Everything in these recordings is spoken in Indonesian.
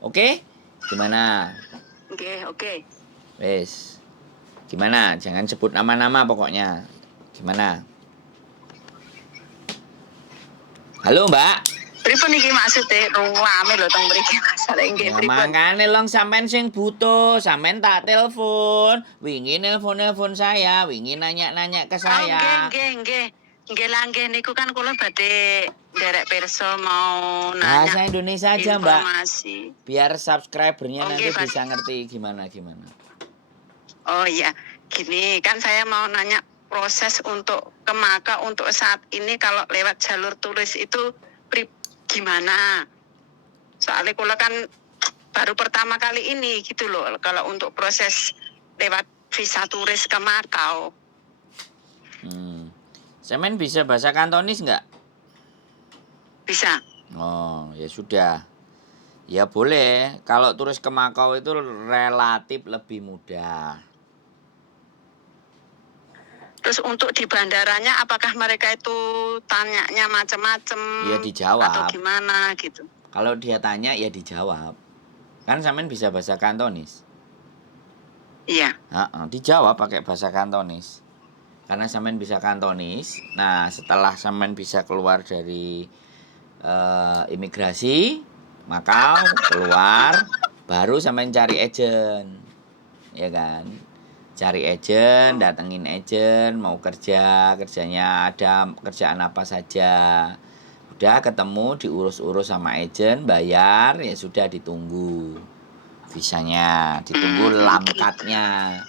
Oke? Gimana? Oke. Wes. Gimana? Jangan sebut nama-nama pokoknya. Gimana? Halo, Mbak. Pripun iki maksude rame lho teng mriki masalah nggih Ya pripun? makane long sampean sing butuh, sampean tak telepon. Wingi nelpon saya, wingi nanya-nanya ke Oh saya. nggih. Nggih lah nggih niku kan kula badhe nderek pirsa mau nanya Bahasa Indonesia aja, Mbak. informasi. Biar subscribernya Oh nanti nggih bisa ngerti gimana. Oh iya, gini kan saya mau nanya proses untuk ke Maka untuk saat ini kalau lewat jalur turis itu gimana? Soalnya kula kan baru pertama kali ini gitu loh kalau untuk proses lewat visa turis ke Makau. Semen bisa bahasa Kantonis nggak? Bisa. Oh, ya sudah. Ya boleh. Kalau turis ke Makau itu relatif lebih mudah. Terus untuk di bandaranya apakah mereka itu tanyanya macam-macam Ya atau dijawab. gimana gitu? Kalau dia tanya ya dijawab. Kan Semen bisa bahasa Kantonis. Iya. Dijawab pakai bahasa Kantonis. Karena Semen bisa Kantonis. Nah, setelah Semen bisa keluar dari imigrasi, Makau keluar, baru Semen cari agent. Ya kan? Cari agent, datengin agent, mau kerjanya ada kerjaan apa saja. Udah ketemu, diurus-urus sama agent, bayar, ya sudah ditunggu visanya, ditunggu lamkatnya.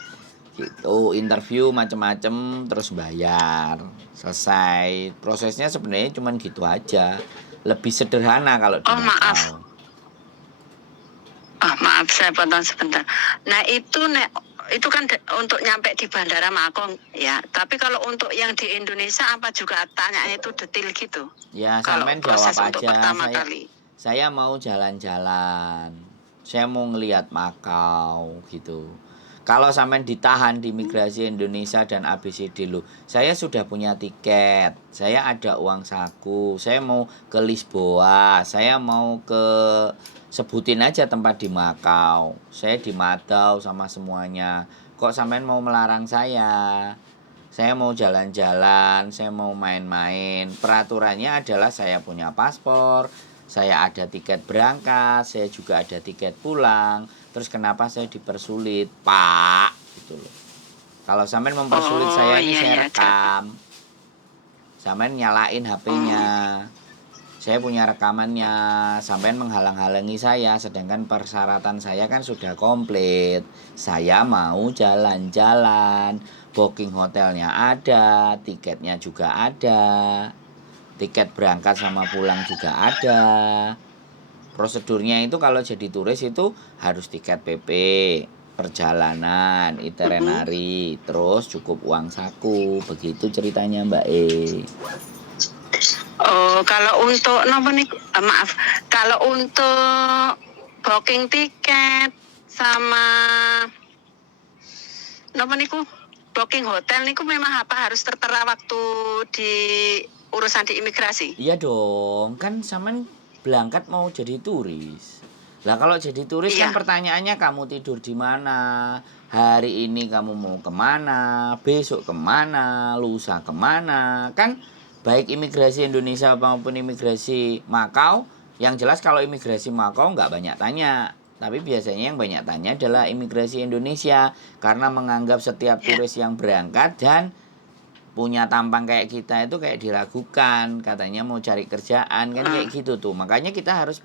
Gitu, interview macem-macem terus bayar. Selesai. Prosesnya sebenarnya cuma gitu aja. Lebih sederhana kalau di Makau. Maaf saya potong sebentar. Nah itu kan untuk nyampe di Bandara Makong ya. Tapi kalau untuk yang di Indonesia apa juga tanyanya itu detail gitu? Ya, Kalau sampean jawab proses untuk aja. pertama kali. Saya mau jalan-jalan. Saya mau ngelihat Makau gitu. Kalau sampean ditahan di imigrasi Indonesia dan ABCD lo, saya sudah punya tiket. Saya ada uang saku. Saya mau ke Lisboa. Saya mau ke sebutin aja tempat di Makau. Saya di Madau sama semuanya. Kok sampean mau melarang saya? Saya mau jalan-jalan, saya mau main-main. Peraturannya adalah saya punya paspor, saya ada tiket berangkat, saya juga ada tiket pulang. Terus kenapa saya dipersulit, Pak? Gitu loh. Kalau sampean mempersulit saya ini saya rekam. Sampean nyalain HP-nya. Saya punya rekamannya. Sampean menghalang-halangi saya, sedangkan persyaratan saya kan sudah komplit. Saya mau jalan-jalan, booking hotelnya ada, tiketnya juga ada, tiket berangkat sama pulang juga ada. Prosedurnya itu kalau jadi turis itu harus tiket PP, perjalanan, itinerary, terus cukup uang saku. Begitu ceritanya Mbak E. Oh, kalau untuk maaf, kalau untuk booking tiket sama booking hotel niku memang apa harus tertera waktu di urusan di imigrasi? Iya dong, kan sampean berangkat mau jadi turis. Lah kalau jadi turis kan pertanyaannya kamu tidur di mana, hari ini kamu mau kemana, besok kemana, lusa kemana. Kan baik imigrasi Indonesia maupun imigrasi Makau, yang jelas kalau imigrasi Makau nggak banyak tanya. Tapi biasanya yang banyak tanya adalah imigrasi Indonesia, karena menganggap setiap turis yang berangkat dan punya tampang kayak kita itu kayak diragukan, katanya mau cari kerjaan kan kayak gitu tuh. Makanya kita harus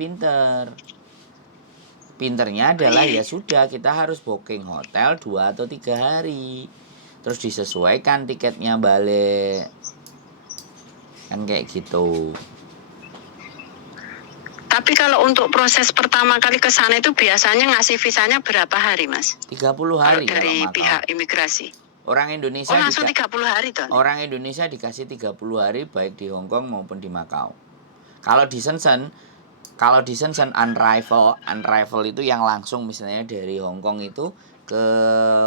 pinternya adalah ya sudah, kita harus booking hotel 2 atau 3 hari, terus disesuaikan tiketnya balik kan kayak gitu. Tapi kalau untuk proses pertama kali ke sana itu biasanya ngasih visanya berapa hari, Mas? 30 hari kalau dari kalau pihak imigrasi. Orang Indonesia langsung 30 hari tuh. Orang Indonesia dikasih 30 hari baik di Hong Kong maupun di Makau. Kalau di Shenzhen unrival itu yang langsung misalnya dari Hong Kong itu ke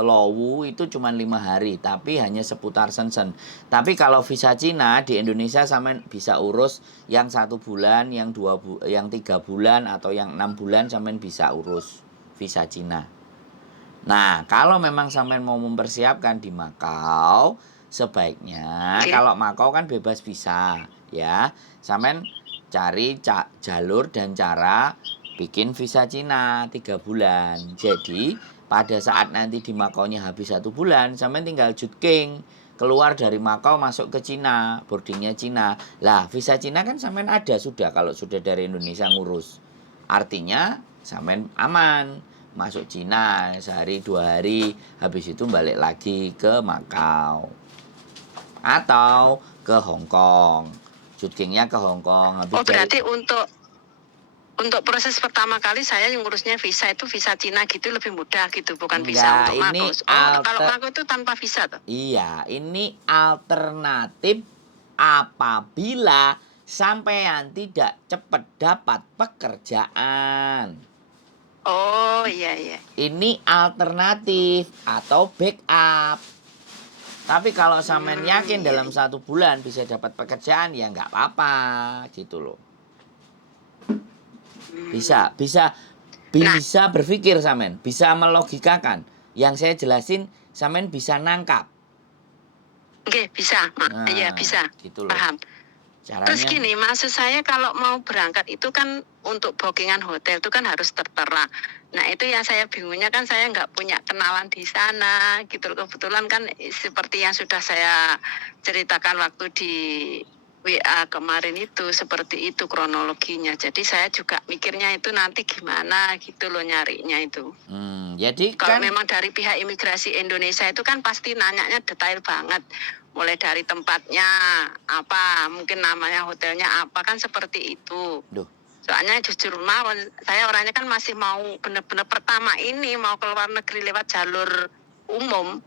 Lowu itu cuma 5 hari, tapi hanya seputar Shenzhen. Tapi kalau visa Cina di Indonesia sampean bisa urus yang 1 bulan, yang 3 bulan atau yang 6 bulan sampean bisa urus visa Cina. Nah, kalau memang sampean mau mempersiapkan di Makau, sebaiknya kalau Makau kan bebas visa, ya. Sampean cari jalur dan cara bikin visa Cina 3 bulan. Jadi, pada saat nanti di Makaunya habis 1 bulan, sampean tinggal jutking keluar dari Makau masuk ke Cina, boardingnya Cina. Lah, visa Cina kan sampean ada sudah kalau sudah dari Indonesia ngurus. Artinya sampean aman. Masuk Cina sehari 2 hari, habis itu balik lagi ke Makau atau ke Hong Kong, syutingnya ke Hong Kong. Habis berarti untuk proses pertama kali saya yang ngurusnya visa itu visa Cina gitu lebih mudah gitu, bukan visa untuk Makau. Kalau Makau itu tanpa visa tuh? Iya, ini alternatif apabila sampean tidak cepat dapat pekerjaan. Oh iya. Ini alternatif atau backup. Tapi kalau sampean yakin dalam 1 bulan bisa dapat pekerjaan, ya nggak apa-apa gitu loh. Bisa berpikir sampean, bisa melogikakan. Yang saya jelasin sampean bisa nangkap. Oke, bisa. Iya, bisa. Gitu loh. Paham. Caranya, terus gini, maksud saya kalau mau berangkat itu kan untuk bookingan hotel itu kan harus tertera. Nah itu yang saya bingungnya kan saya nggak punya kenalan di sana gitu. Kebetulan kan seperti yang sudah saya ceritakan waktu di WA kemarin itu seperti itu kronologinya. Jadi saya juga mikirnya itu nanti gimana gitu loh nyarinya itu. Jadi kalau memang dari pihak imigrasi Indonesia itu kan pasti nanyanya detail banget. Mulai dari tempatnya apa, mungkin namanya hotelnya apa, kan seperti itu. Soalnya jujur saya orangnya kan masih mau benar-benar pertama ini mau keluar negeri lewat jalur umum.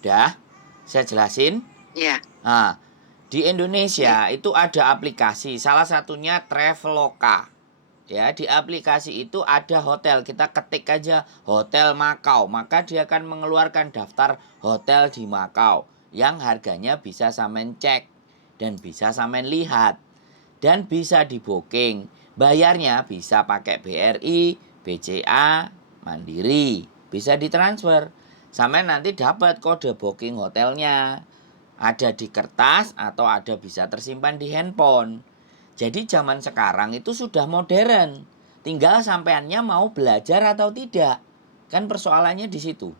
Udah, saya jelasin. Ya. Nah, di Indonesia itu ada aplikasi, salah satunya Traveloka. Ya, di aplikasi itu ada hotel. Kita ketik aja Hotel Makau, maka dia akan mengeluarkan daftar hotel di Makau yang harganya bisa sampean cek dan bisa sampean lihat dan bisa di booking. Bayarnya bisa pakai BRI, BCA, Mandiri, bisa ditransfer. Sampean nanti dapat kode booking hotelnya. Ada di kertas atau ada bisa tersimpan di handphone. Jadi zaman sekarang itu sudah modern. Tinggal sampeannya mau belajar atau tidak. Kan persoalannya di situ.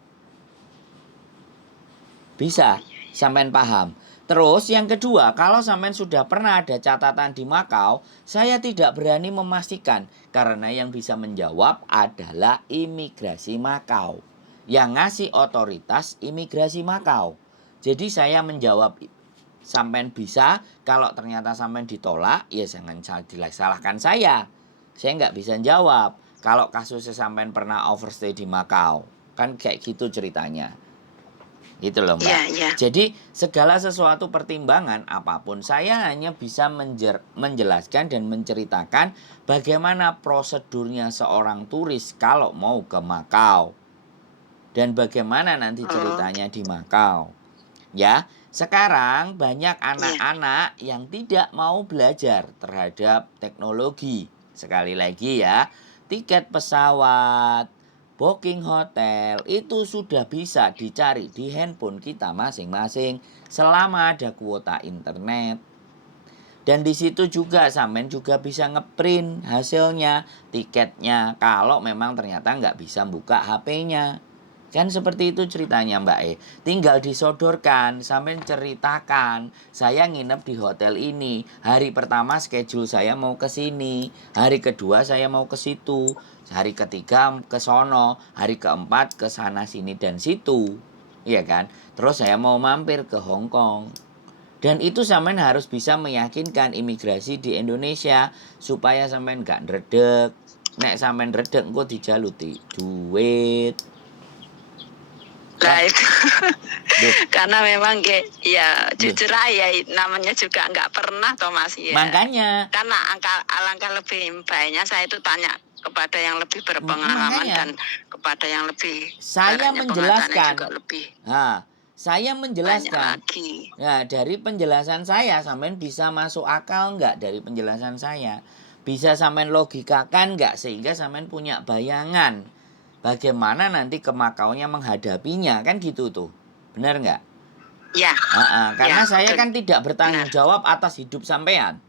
Bisa sampean paham. Terus yang kedua, kalau sampean sudah pernah ada catatan di Makau, saya tidak berani memastikan karena yang bisa menjawab adalah imigrasi Makau. Yang ngasih otoritas imigrasi Makau. Jadi saya menjawab sampean bisa, kalau ternyata sampean ditolak, ya jangan disalahkan saya. Saya nggak bisa jawab. Kalau kasusnya sampean pernah overstay di Makau, kan kayak gitu ceritanya. Gitu loh Mbak. Ya. Jadi segala sesuatu pertimbangan apapun, saya hanya bisa menjelaskan dan menceritakan bagaimana prosedurnya seorang turis kalau mau ke Makau. Dan bagaimana nanti ceritanya di Makau. Ya, sekarang banyak anak-anak yang tidak mau belajar terhadap teknologi. Sekali lagi ya, tiket pesawat, booking hotel itu sudah bisa dicari di handphone kita masing-masing selama ada kuota internet. Dan di situ juga sampean juga bisa ngeprint hasilnya, tiketnya kalau memang ternyata nggak bisa buka HP-nya. Kan seperti itu ceritanya Mbak Tinggal disodorkan, sampai ceritakan, saya nginep di hotel ini. Hari pertama schedule saya mau ke sini, hari kedua saya mau ke situ, hari ketiga ke sono, hari keempat ke sana sini dan situ. Iya kan? Terus saya mau mampir ke Hong Kong. Dan itu sampean harus bisa meyakinkan imigrasi di Indonesia supaya sampean gak ndredeg. Nek sampean ndredeg engko dijaluti duit. Nah itu karena memang ya jujur aja namanya juga nggak pernah toh Mas ya. Makanya karena alangkah lebih baiknya saya itu tanya kepada yang lebih berpengalaman Makanya dan kepada yang lebih saya ibaratnya pengacaranya juga menjelaskan. lebih Nah, saya banyak menjelaskan. lagi. Nah, dari penjelasan saya sampean bisa masuk akal nggak dari penjelasan saya? Bisa sampean logikakan nggak sehingga sampean punya bayangan bagaimana nanti ke Makaunya menghadapinya kan gitu tuh. Benar nggak? Ya, Karena ya saya betul, kan tidak benar. bertanggung jawab atas hidup sampean.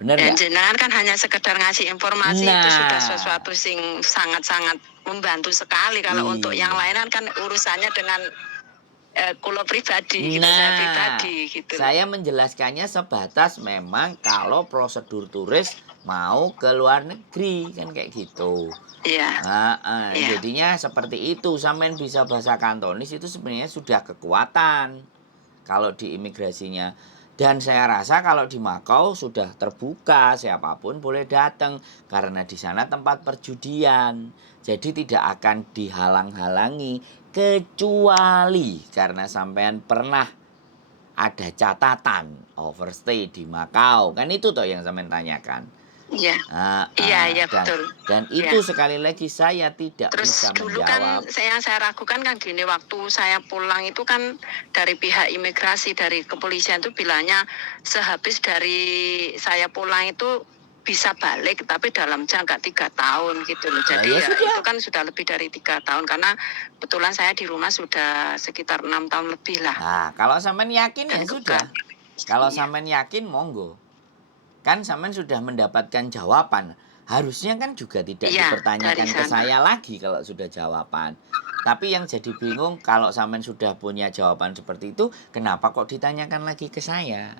Benar Dan nggak? jenengan kan hanya sekedar ngasih informasi itu sudah Nah, sesuatu sing sangat-sangat membantu sekali. Kalau untuk yang iya. lainan kan urusannya dengan kulo pribadi gitu, saya Nah, pribadi gitu loh. saya menjelaskannya sebatas memang kalau prosedur turis mau ke luar negeri kan kayak gitu. Iya, iya, Jadinya seperti itu. Sampean bisa bahasa Kantonis itu sebenarnya sudah kekuatan kalau di imigrasinya. Dan saya rasa kalau di Makau sudah terbuka, siapapun boleh datang karena di sana tempat perjudian. Jadi tidak akan dihalang-halangi kecuali karena sampean pernah ada catatan overstay di Makau. Kan itu toh yang sampean tanyakan. iya, iya, iya Dan betul. Ya. itu sekali lagi saya tidak Terus bisa dulu kan menjawab. yang saya ragukan kan gini, waktu saya pulang itu kan dari pihak imigrasi, dari kepolisian itu bilangnya sehabis dari saya pulang itu bisa balik tapi dalam jangka 3 tahun gitu loh. Nah, Jadi ya ya itu sudah. kan sudah lebih dari 3 tahun karena kebetulan saya di rumah sudah sekitar 6 tahun lebih lah Nah, kalau sampean yakin ya dan sudah. kebetulan. Kalau Iya, sampean yakin monggo. Kan sampean sudah mendapatkan jawaban. Harusnya kan juga tidak iya dari dipertanyakan ke sana. saya lagi kalau sudah jawaban. Tapi yang jadi bingung kalau sampean sudah punya jawaban seperti itu, kenapa kok ditanyakan lagi ke saya?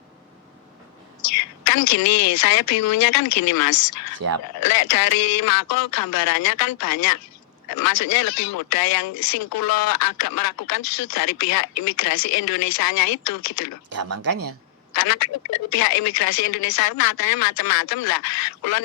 Kan gini, saya bingungnya kan gini Mas. Siap. Lek dari Mako gambarannya kan banyak. Maksudnya lebih mudah yang singkulo agak meragukan justru dari pihak imigrasi Indonesianya itu gitu loh. Ya makanya. Karena kan dari pihak imigrasi Indonesia itu natanya macam-macam lah. Kalau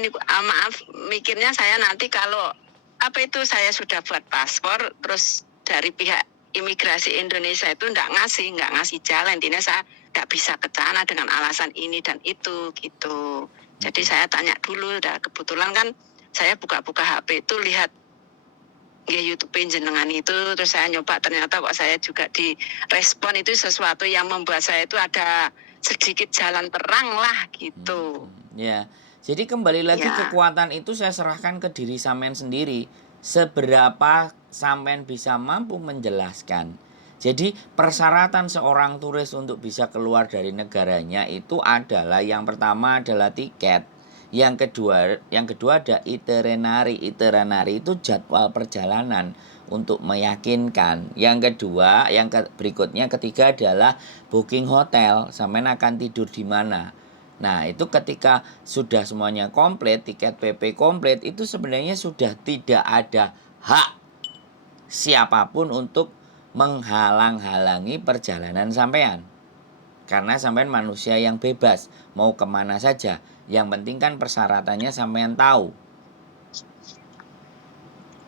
maaf mikirnya saya nanti kalau apa itu saya sudah buat paspor terus dari pihak imigrasi Indonesia itu nggak ngasih jalan, intinya saya nggak bisa ke sana dengan alasan ini dan itu gitu. Jadi saya tanya dulu, dan kebetulan kan saya buka-buka HP itu lihat ya YouTube jenengan itu, terus saya nyoba ternyata kok saya juga direspon itu sesuatu yang membuat saya itu ada sedikit jalan terang lah gitu. Ya. Jadi kembali lagi Ya, kekuatan itu saya serahkan ke diri sampean sendiri. Seberapa sampean bisa mampu menjelaskan. Jadi persyaratan seorang turis untuk bisa keluar dari negaranya itu adalah yang pertama adalah tiket. Yang kedua ada itinerary. Itinerary itu jadwal perjalanan untuk meyakinkan. Berikutnya ketiga adalah booking hotel. Sampean akan tidur di mana. Nah, itu ketika sudah semuanya komplit, tiket PP komplit, itu sebenarnya sudah tidak ada hak siapapun untuk menghalang-halangi perjalanan sampean. Karena sampean manusia yang bebas, mau kemana saja. Yang penting kan persyaratannya sampean tahu.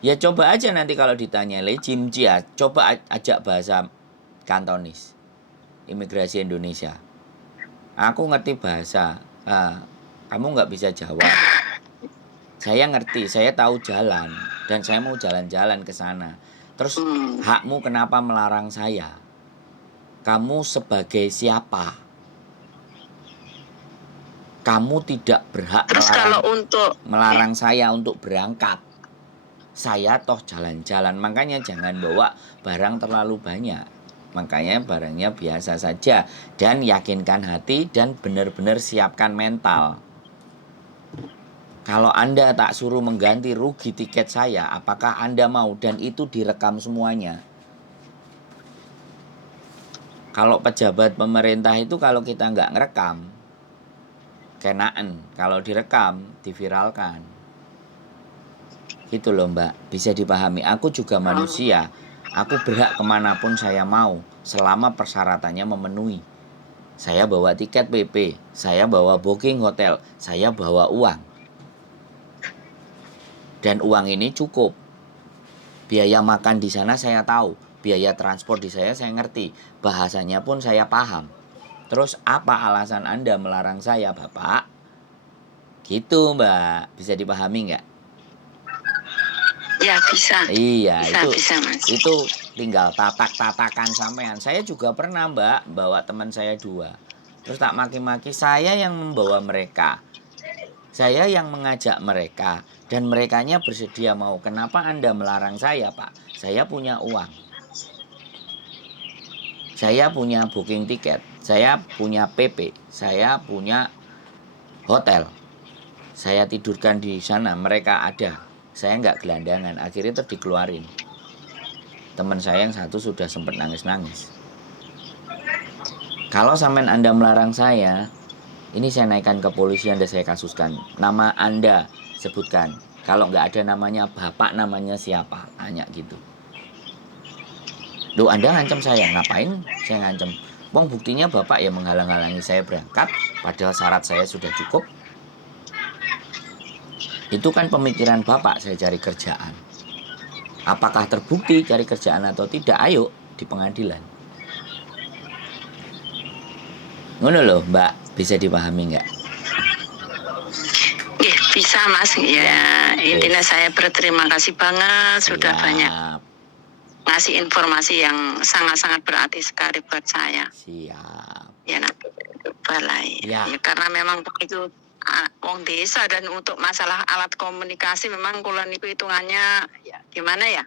Ya coba aja nanti kalau ditanya Jimjia, coba ajak bahasa Kantonis, imigrasi Indonesia. Aku ngerti bahasa, kamu nggak bisa jawab. Saya ngerti, saya tahu jalan, dan saya mau jalan-jalan ke sana. Terus hakmu kenapa melarang saya? Kamu sebagai siapa? Kamu tidak berhak terus kalau melarang saya untuk berangkat. Saya toh jalan-jalan, makanya jangan bawa barang terlalu banyak. Makanya barangnya biasa saja dan yakinkan hati dan benar-benar siapkan mental. Kalau Anda tak suruh mengganti rugi tiket saya, apakah Anda mau? Dan itu direkam semuanya. Kalau pejabat pemerintah itu kalau kita nggak ngerekam, kenaan. Kalau direkam, diviralkan. Gitu loh Mbak, bisa dipahami. Aku juga manusia. Aku berhak kemanapun saya mau, selama persyaratannya memenuhi. Saya bawa tiket PP, saya bawa booking hotel, saya bawa uang. Dan uang ini cukup. Biaya makan di sana saya tahu, biaya transport di saya ngerti, bahasanya pun saya paham. Terus apa alasan Anda melarang saya, Bapak? Gitu, Mbak. Bisa dipahami nggak? Ya bisa. Iya, Bisa Mas. itu tinggal tatak-tatakan sampean. Saya juga pernah, Mbak, bawa teman saya 2. Terus tak maki-maki, saya yang membawa mereka. Saya yang mengajak mereka dan merekanya bersedia mau. Kenapa Anda melarang saya, Pak? Saya punya uang. Saya punya booking tiket. Saya punya PP. Saya punya hotel. Saya tidurkan di sana, mereka ada. Saya nggak gelandangan, akhirnya itu dikeluarin. Teman saya yang satu sudah sempat nangis-nangis. Kalau sampean Anda melarang saya, ini saya naikkan ke polisi, Anda saya kasuskan. Nama Anda sebutkan. Kalau nggak ada namanya bapak, namanya siapa? Tanya gitu. Loh, Anda ngancam saya, ngapain saya ngancam? Wong buktinya bapak ya menghalang-halangi saya berangkat, padahal syarat saya sudah cukup. Itu kan pemikiran bapak, saya cari kerjaan. Apakah terbukti cari kerjaan atau tidak? Ayo di pengadilan. Ngono loh, Mbak. Bisa dipahami nggak? Bisa Mas. Ya, intinya saya berterima kasih banget sudah banyak ngasih informasi yang sangat-sangat berarti sekali buat saya. Siap. Ya, balai. Ya, karena memang itu wong desa, dan untuk masalah alat komunikasi memang kulon itu hitungannya ya gimana ya?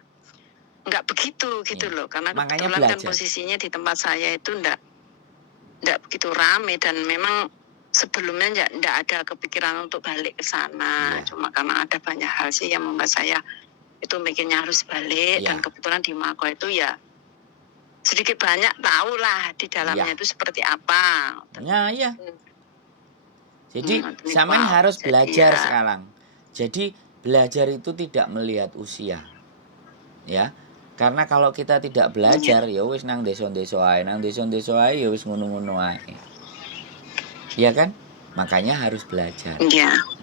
Enggak begitu gitu loh, karena kebetulan kan posisinya di tempat saya itu enggak begitu rame, dan memang sebelumnya enggak ada kepikiran untuk balik ke sana. Cuma karena ada banyak hal sih yang membuat saya itu mikirnya harus balik, dan kebetulan di Mako itu ya sedikit banyak tahu lah di dalamnya itu seperti apa. Nah, iya. Jadi sampean harus belajar sekarang. Jadi belajar itu tidak melihat usia. Ya. Karena kalau kita tidak belajar, ya wis nang desa-desa ae, ya wis ngono-ngono ae. Iya kan? Makanya harus belajar.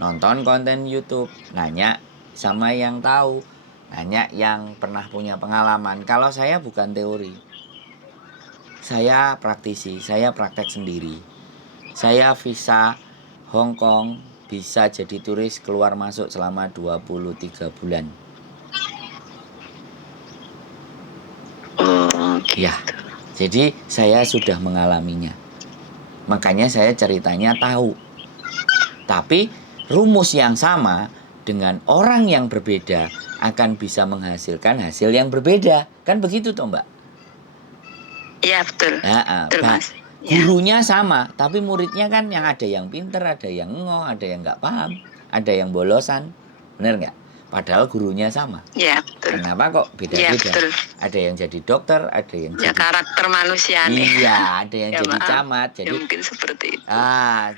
Nonton konten YouTube, nanya sama yang tahu, nanya yang pernah punya pengalaman. Kalau saya bukan teori. Saya praktisi, saya praktek sendiri. Saya visa Hong Kong bisa jadi turis keluar masuk selama 23 bulan. Ya, jadi saya sudah mengalaminya. Makanya saya ceritanya tahu. Tapi rumus yang sama dengan orang yang berbeda akan bisa menghasilkan hasil yang berbeda. Kan begitu toh, Mbak? Iya, betul. Betul, Mas. Gurunya sama, tapi muridnya kan yang ada yang pinter, ada yang ngong, ada yang nggak paham, ada yang bolosan. Bener nggak? Padahal gurunya sama. Ya, betul. Kenapa kok beda-beda? Ya, ada yang jadi dokter, ada yang jadi... karakter manusia nih. Iya, ada yang jadi camat. Jadi mungkin seperti itu.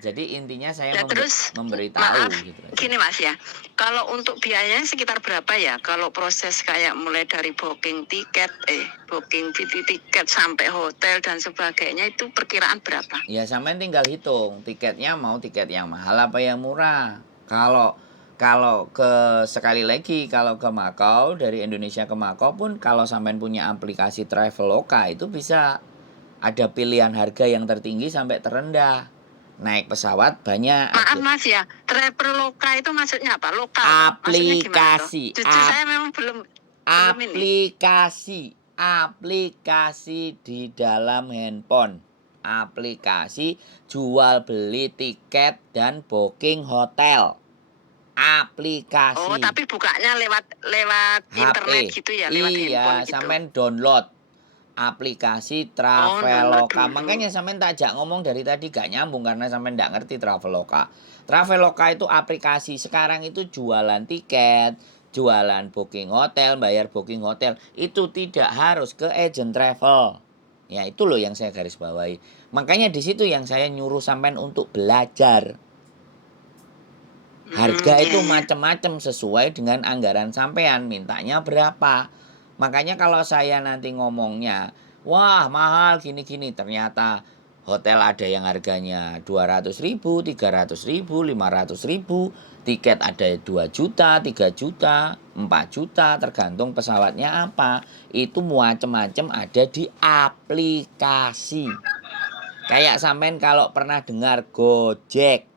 Jadi intinya saya memberitahu. Maaf, gitu. Gini Mas ya, kalau untuk biayanya sekitar berapa ya? Kalau proses kayak mulai dari booking tiket, booking tiket sampai hotel dan sebagainya, itu perkiraan berapa? Ya, sampean tinggal hitung tiketnya, mau tiket yang mahal apa yang murah. Kalau sekali lagi kalau ke Makau, dari Indonesia ke Makau pun kalau sampean punya aplikasi Traveloka itu bisa ada pilihan harga yang tertinggi sampai terendah. Naik pesawat banyak. Maaf Mas ya, Traveloka itu maksudnya apa? Lokal? Aplikasi. Jujur saya memang belum aplikasi di dalam handphone. Aplikasi jual beli tiket dan booking hotel. Aplikasi. Oh, tapi bukanya lewat internet gitu ya, lewat handphone gitu. Iya, sampean download aplikasi Traveloka. Makanya sampean tak ajak ngomong dari tadi gak nyambung karena sampean enggak ngerti Traveloka. Traveloka itu aplikasi, sekarang itu jualan tiket, jualan booking hotel, bayar booking hotel. Itu tidak harus ke agent travel. Ya, itu loh yang saya garis bawahi. Makanya di situ yang saya nyuruh sampean untuk belajar. Harga itu macam-macam sesuai dengan anggaran sampean, mintanya berapa. Makanya kalau saya nanti ngomongnya, wah mahal gini-gini, ternyata hotel ada yang harganya 200.000, 300.000, 500.000, tiket ada 2 juta, 3 juta, 4 juta, tergantung pesawatnya apa. Itu macam-macam ada di aplikasi. Kayak sampean kalau pernah dengar Gojek.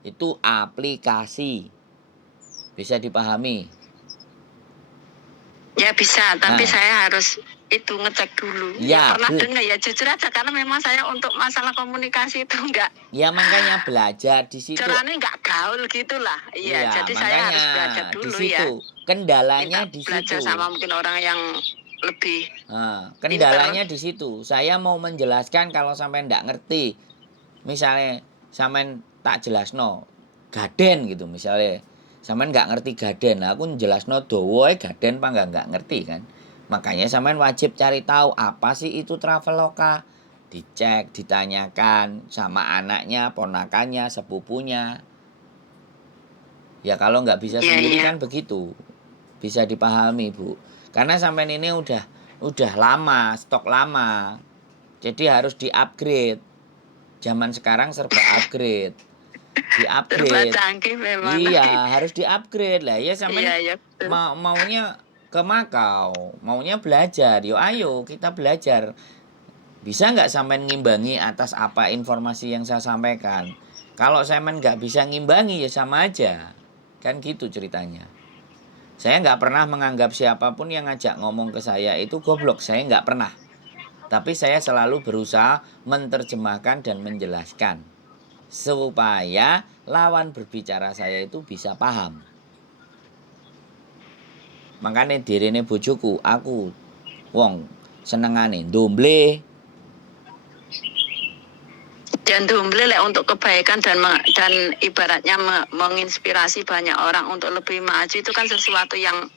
Itu aplikasi. Bisa dipahami? Ya bisa, tapi Nah, saya harus itu ngecek dulu. Ya ya, pernah dengar ya jujur aja karena memang saya untuk masalah komunikasi itu enggak ya makanya belajar di situ. caranya nggak gaul gitulah. Iya, Iya, jadi saya makanya harus belajar di dulu situ. ya. Kendalanya Minta di belajar situ. sama mungkin orang yang lebih Nah, pinter. kendalanya di situ. Saya mau menjelaskan kalau sampai ndak ngerti. Misalnya sampean tak jelasno gaden gitu misalnya. Sampean nggak ngerti gaden, aku jelasno dowo gaden apa nggak ngerti kan. Makanya sampean wajib cari tahu apa sih itu Traveloka. Dicek, ditanyakan sama anaknya, ponakannya, sepupunya. Ya kalau nggak bisa Iya, sendiri iya. kan begitu. Bisa dipahami, Bu. Karena sampean ini udah lama, stok lama. Jadi harus di-upgrade. Zaman sekarang serba upgrade. Serba Di-upgrade. canggih memang. Iya, harus di-upgrade lah. Ya Iya, sampean ya betul. maunya ke Makau, maunya belajar. Yo ayo kita belajar. Bisa nggak sampean ngimbangi atas apa informasi yang saya sampaikan? Kalau sampean nggak bisa ngimbangi ya sama aja. Kan gitu ceritanya. Saya nggak pernah menganggap siapapun yang ngajak ngomong ke saya itu goblok. Saya nggak pernah. Tapi saya selalu berusaha menerjemahkan dan menjelaskan. Supaya lawan berbicara saya itu bisa paham. Makanya direne bojoku, aku wong senengane ndomble. Dan dumble untuk kebaikan dan ibaratnya menginspirasi banyak orang untuk lebih maju itu kan sesuatu yang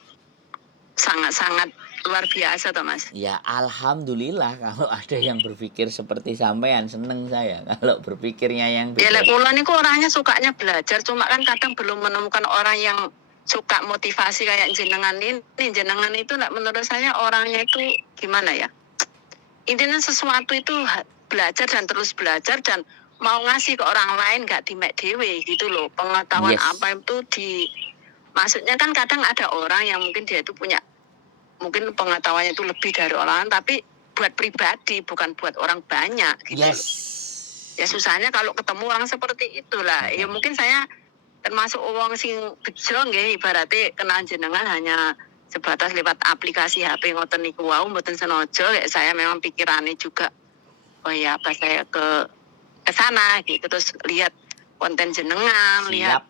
sangat-sangat luar biasa toh Mas. Ya alhamdulillah kalau ada yang berpikir seperti sampean, seneng saya. Kalau berpikirnya yang Ya lek beda. kula niku orangnya sukanya belajar cuma kan kadang belum menemukan orang yang suka motivasi kayak jenengan ini. Jenengan itu menurut saya orangnya itu gimana ya? Intinya sesuatu itu belajar dan terus belajar dan mau ngasih ke orang lain gak dimek dewe gitu loh. Pengetahuan Yes. apa itu maksudnya kan kadang ada orang yang mungkin dia itu punya mungkin pengetahuannya itu lebih dari orang lain tapi buat pribadi bukan buat orang banyak gitu Yes. loh. Ya susahnya kalau ketemu orang seperti itulah. Ya mungkin saya termasuk uang sing bejo nggih ibaratnya kenal jenengan hanya sebatas lewat aplikasi HP ngoten niku wau mboten sengaja ya saya memang pikirannya juga oh ya apa saya ke sana gitu terus lihat konten jenengan, lihat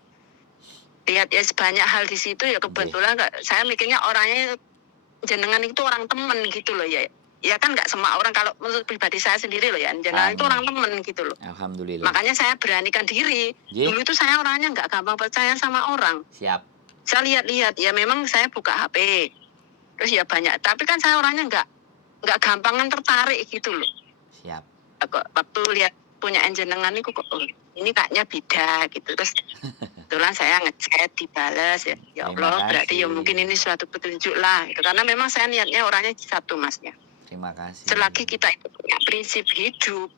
Siap. ya sebanyak hal di situ ya kebetulan saya mikirnya orangnya jenengan itu orang temen gitu loh ya. Ya kan nggak semua orang kalau menurut pribadi saya sendiri loh ya jenengan itu orang temen gitu loh. Alhamdulillah. Makanya saya beranikan diri. Ye. Dulu itu saya orangnya nggak gampang percaya sama orang. Siap. Saya lihat-lihat ya memang saya buka HP. Terus ya banyak. Tapi kan saya orangnya nggak gampangan tertarik gitu loh. Siap. Waktu lihat punya jenengan ini kok oh, ini kayaknya beda gitu. Terus kebetulan saya ngechat dibalas ya. Ya Terima Allah berarti ya kasih. mungkin ini suatu petunjuk lah. Gitu. Karena memang saya niatnya orangnya satu masnya. Terima kasih. Selagi kita itu punya prinsip hidup,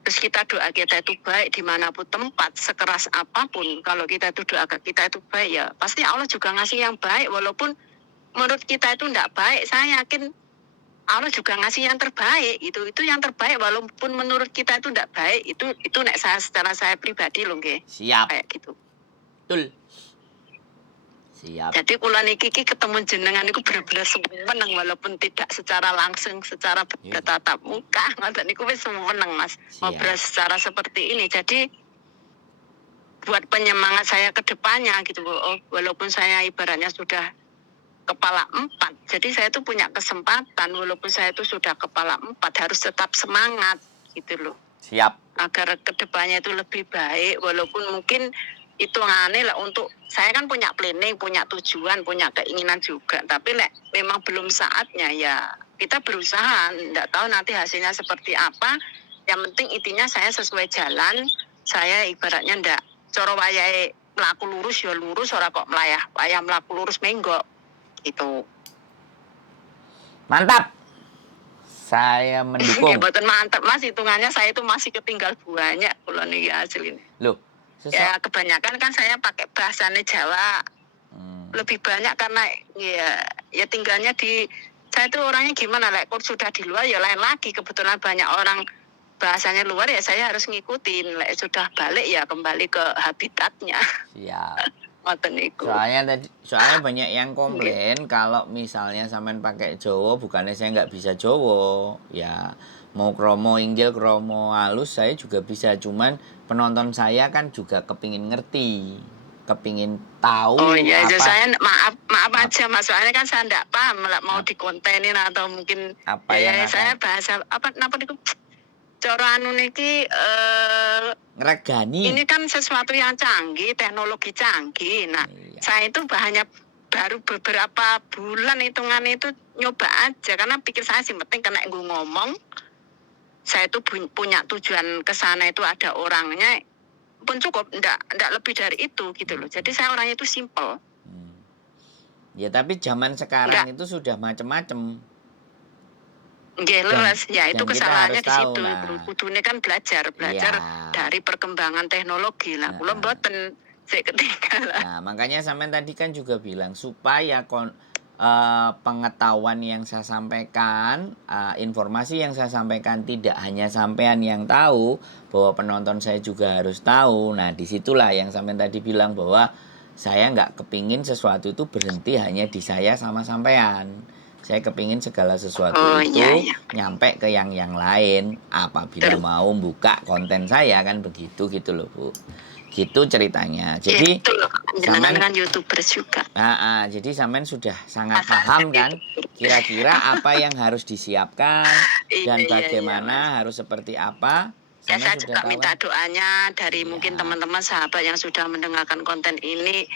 terus kita doa kita itu baik dimanapun tempat, sekeras apapun, kalau kita itu doa kita itu baik ya, pasti Allah juga ngasih yang baik, walaupun menurut kita itu tidak baik, saya yakin Allah juga ngasih yang terbaik, itu yang terbaik, walaupun menurut kita itu tidak baik, itu nek saya secara saya pribadi loh, nggih. Siap. Kayak gitu. Betul. Siap. Jadi kula niki ketemu jenengan niku bener-bener seneng walaupun tidak secara langsung secara bertatap muka ngoten niku wis seneng Mas. Ngobrol secara seperti ini. Jadi buat penyemangat saya ke depannya gitu. Oh, walaupun saya ibaratnya sudah kepala 4. Jadi saya tuh punya kesempatan walaupun saya itu sudah kepala 4 harus tetap semangat gitu loh. Siap. Agar ke depannya itu lebih baik walaupun mungkin itu aneh lah untuk saya kan punya planning, punya tujuan, punya keinginan juga. Tapi memang belum saatnya ya kita berusaha. Nggak tahu nanti hasilnya seperti apa. Yang penting intinya saya sesuai jalan. Saya ibaratnya ndak coro wayahe melaku lurus ya lurus, ora kok melayah wayah melaku lurus menggok gitu. Mantap. Saya mendukung. Ya betul mantap Mas, hitungannya saya itu masih ketinggal banyak kalau nih hasil ini. Loh, ya kebanyakan kan saya pakai bahasanya Jawa. Lebih banyak karena ya tinggalnya di saya tuh orangnya gimana kalau sudah di luar ya lain lagi kebetulan banyak orang bahasanya luar ya saya harus ngikutin. Lek sudah balik ya kembali ke habitatnya. Siap. Ngoten niku. Soalnya banyak yang komplain kalau misalnya sampean pakai Jawa, bukannya saya nggak bisa Jawa. Ya mau kromo inggil, kromo halus saya juga bisa. Cuman penonton saya kan juga kepingin ngerti, kepingin tahu Oh iya, apa saya maaf aja Mas, soalnya kan saya enggak paham lah mau dikontenin atau mungkin apa yang saya akan bahasa apa napa niku cara anu niki ngeregani. ini kan sesuatu yang canggih, teknologi canggih. Nah, Iya. saya itu hanya baru beberapa bulan hitungan itu nyoba aja karena pikir saya sih penting kena gue ngomong. Saya itu punya tujuan ke sana itu ada orangnya pun cukup, enggak lebih dari itu gitu loh. Jadi saya orangnya itu simple. Ya tapi zaman sekarang itu sudah macem-macem. Nggih, leres. Ya itu dan kita kesalahannya harus di tahu, situ. nah. Kudune kan belajar Iya. dari perkembangan teknologi lah. Kula mboten sik ketinggalan. Nah, makanya sampean tadi kan juga bilang supaya pengetahuan yang saya sampaikan, informasi yang saya sampaikan tidak hanya sampean yang tahu, bahwa penonton saya juga harus tahu. Nah, disitulah yang sampean tadi bilang bahwa saya nggak kepingin sesuatu itu berhenti hanya di saya sama sampean. Saya kepingin segala sesuatu itu nyampe ke yang lain apabila mau buka konten saya kan begitu gitu loh Bu. Gitu ceritanya. Jadi sampean kan YouTuber juga. Jadi sampean sudah sangat paham kan kira-kira apa yang harus disiapkan dan bagaimana harus seperti apa. Ya saya juga minta doanya dari mungkin teman-teman sahabat yang sudah mendengarkan konten ini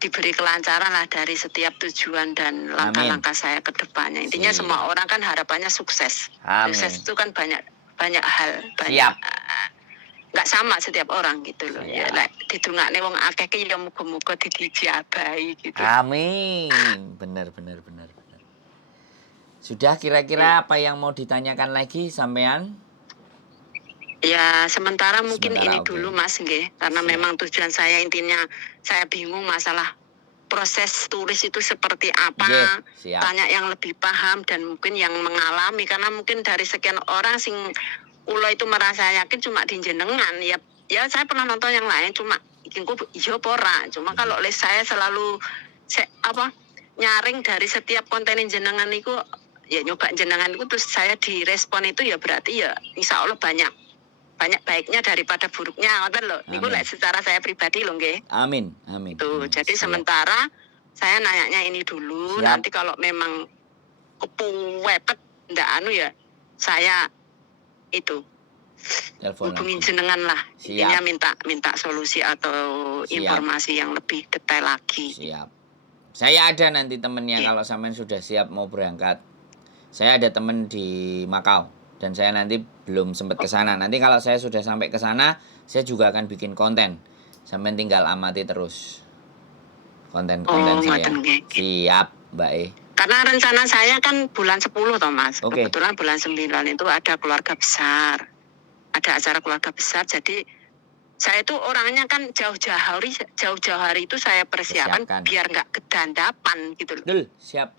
diberi kelancaran lah dari setiap tujuan dan langkah-langkah saya ke depannya. Intinya semua orang kan harapannya sukses. Amin. Sukses itu kan banyak hal, nggak sama setiap orang gitu loh. Ya lek didongakne wong akeh ki ya muga-muga dijabahi gitu. Amin. Benar. Sudah kira-kira apa yang mau ditanyakan lagi sampean? Ya sementara mungkin ini dulu Mas nggih, karena memang tujuan saya intinya saya bingung masalah proses tulis itu seperti apa. Tanya yang lebih paham dan mungkin yang mengalami, karena mungkin dari sekian orang sing kula itu merasa yakin cuma di jenengan. Ya saya pernah nonton yang lain cuma ikinku iya pora. Cuma kalau saya selalu nyaring dari setiap konten jenengan itu ya nyoba jenengan itu terus saya direspon itu ya berarti ya insya Allah banyak baiknya daripada buruknya, ngoten lho. Niku lek secara saya pribadi lho nggih. Amin. Tuh, jadi sementara saya nanyanya ini dulu. Nanti kalau memang kepuwepet ndak ya, saya itu hubungin jenengan lah. Intinya minta solusi atau informasi yang lebih detail lagi. Siap. Saya ada nanti temennya kalau sampean sudah siap mau berangkat. Saya ada temen di Makau. Dan saya nanti belum sempat ke sana. Nanti kalau saya sudah sampai ke sana, saya juga akan bikin konten. Sampai tinggal amati terus konten saya. Siap, Mbak E. Karena rencana saya kan bulan 10 toh Mas. Kebetulan bulan 9 itu ada keluarga besar. Ada acara keluarga besar. Jadi saya itu orangnya kan jauh-jauh hari itu saya persiapan biar nggak kedandapan gitu loh. Siap.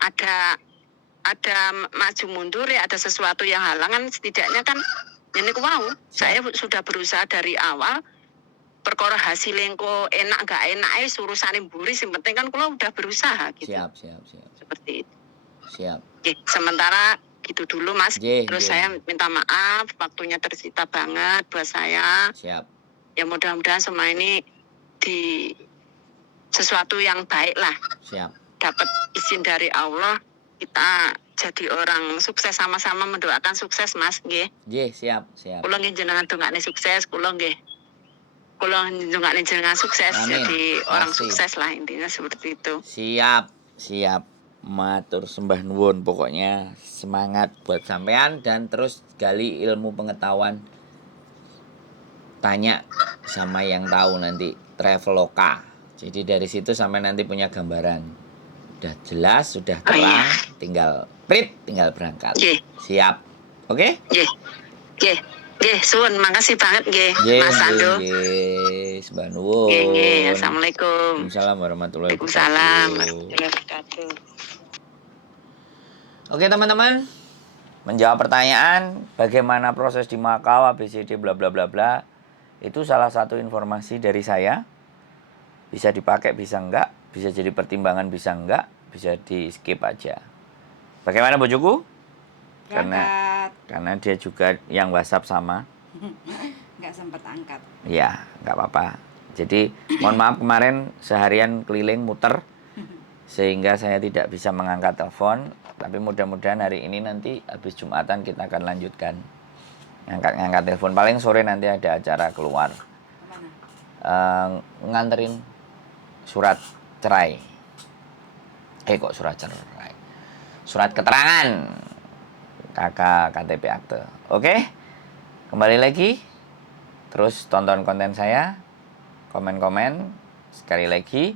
Ada maju mundur ya, ada sesuatu yang halangan, setidaknya kan ini saya sudah berusaha dari awal. Perkara hasil engko enak gak enak urusane mburi, sing penting kan kula udah berusaha gitu. Siap. Seperti itu. Siap. Oke, sementara gitu dulu Mas. Terus saya minta maaf waktunya tersita banget buat saya. Siap. Ya mudah-mudahan semua ini di sesuatu yang baik lah. Siap. Dapat izin dari Allah, kita jadi orang sukses, sama-sama mendoakan sukses Mas nggih. Nggih, siap. Kula nggih jenengan dongakne sukses, kula nggih. Kula dongakne jenengan sukses. Amin. Jadi orang sukses lah intinya seperti itu. Siap. Matur sembah nuwun, pokoknya semangat buat sampean dan terus gali ilmu pengetahuan. Tanya sama yang tahu nanti Traveloka. Jadi dari situ sampai nanti punya gambaran. Sudah jelas, sudah terang, tinggal berangkat. Siap. Oke? Nggih. Suwun, makasih banget nggih, Mas Ando. Nggih, sembah nuwun. Nggih, Assalamualaikum. Waalaikumsalam warahmatullahi wabarakatuh. Oke, teman-teman. menjawab pertanyaan bagaimana proses di Makau, ABCD, bla bla bla bla. Itu salah satu informasi dari saya. Bisa dipakai, bisa enggak. Bisa jadi pertimbangan, bisa enggak. Bisa di skip aja. Bagaimana bojoku? Karena dia juga yang WhatsApp sama. Nggak sempat angkat. Ya, nggak apa-apa. Jadi mohon maaf kemarin seharian keliling muter sehingga saya tidak bisa mengangkat telepon. Tapi mudah-mudahan hari ini nanti habis Jumatan kita akan lanjutkan ngangkat telepon. Paling sore nanti ada acara keluar. Nganterin surat cerai. Kok surat cerai? Surat keterangan kakak KTP akte. Oke? Kembali lagi. Terus tonton konten saya. Komen-komen. Sekali lagi.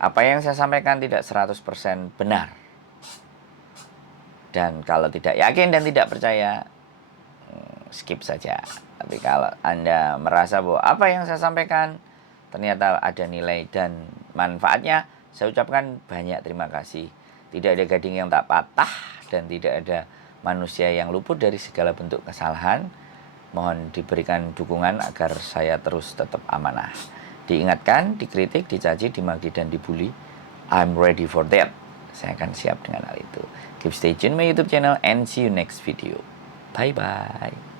Apa yang saya sampaikan tidak 100% benar. Dan kalau tidak yakin dan tidak percaya, skip saja. Tapi kalau Anda merasa bahwa apa yang saya sampaikan ternyata ada nilai dan manfaatnya, saya ucapkan banyak terima kasih. Tidak ada gading yang tak patah dan tidak ada manusia yang luput dari segala bentuk kesalahan. Mohon diberikan dukungan agar saya terus tetap amanah. Diingatkan, dikritik, dicaci, dimaki, dan dibully. I'm ready for that. Saya akan siap dengan hal itu. Keep stay tune my YouTube channel and see you next video. Bye-bye.